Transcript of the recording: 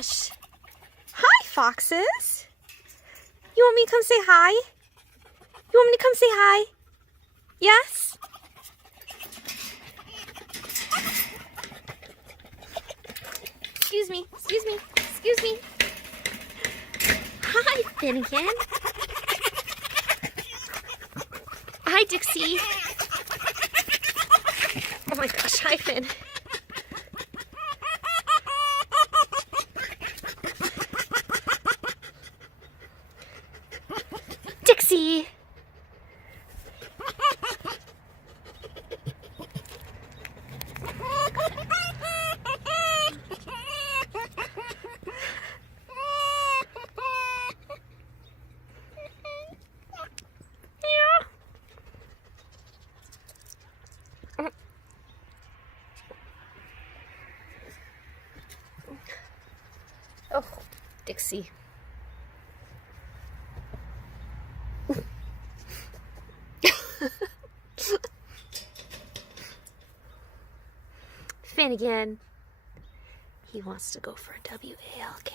gosh. Hi, foxes. You want me to come say hi? You want me to come say hi? Yes? Excuse me, excuse me, excuse me. Hi, Finnegan. Hi, Dixie. Oh my gosh, hi, Finn. Dixie. Oh, Dixie. Finnegan. He wants to go for a WALK.